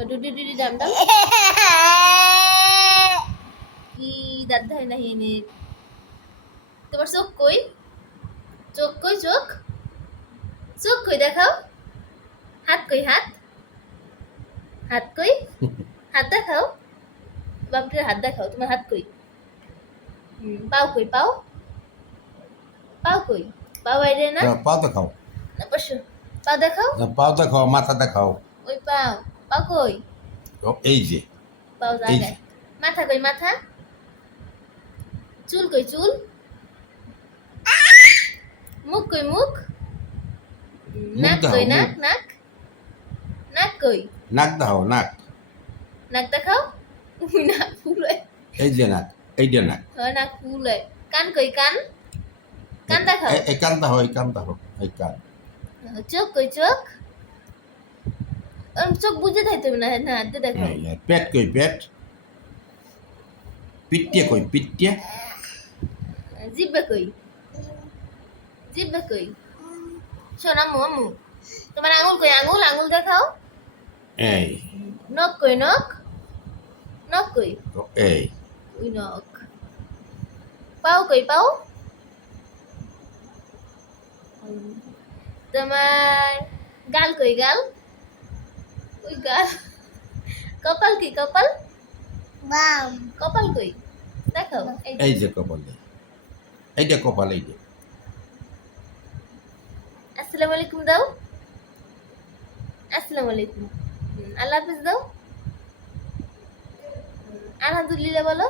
ডুডি ডুডি ডাম ডাম কি দাদা হয় না হিনে তোমার চোখ কই চোখ কই চোখ চোখ কই দেখাও হাত কই হাত হাত কই হাত দেখাও বাপরে হাত দেখাও তোমার হাত কই পাও কই পাও পাও কই পাও বাইরে না পাও দেখাও না বসো পাও দেখাও পাও দেখাও মাথা দেখাও ওই পাও পাও কই এই যে পাও জায়গায় মাথা কই মাথা চুল কই চুল মুখ কই মুখ নাক কই নাক নাক নাক কই নাক দেখাও নাক নাক দেখাও নাক ফুলে এই যে নাক এই যে নাক নাক ফুলে কান কই কান কান দেখাও এই কান দেখাও এই কান দেখাও এই কান চোখ কই চোখ চোখ বুঝে থাকতে হবে না না হাতে দেখাও পেট কই পেট পিটিয়ে কই পিটিয়ে জিব্বা কই জিব্বা কই শোন আম্মু আম্মু তোমার আঙুল কই আঙুল আঙুল দেখাও এই নখ কই নখ নখ কই এই ওই নখ পাও কই পাও তোমার গাল কই গাল ওই গাল কপাল কি কপাল বাম কপাল কই দেখাও এই যে কপাল এই যে কপাল এই যে আসসালামু আলাইকুম দাও আসসালামু আলাইকুম আল্লাহ হাফেজ দাও আলহামদুলিল্লাহ বলো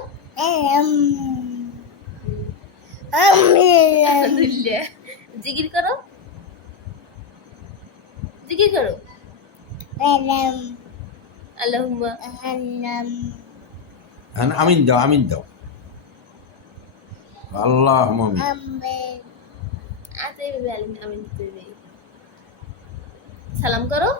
আলহামদুলিল্লাহ জিকির করো জিকির করো আল্লাহুম্মা আমিন দাও আমিন দাও আল্লাহ আমিন আমিন সালাম করো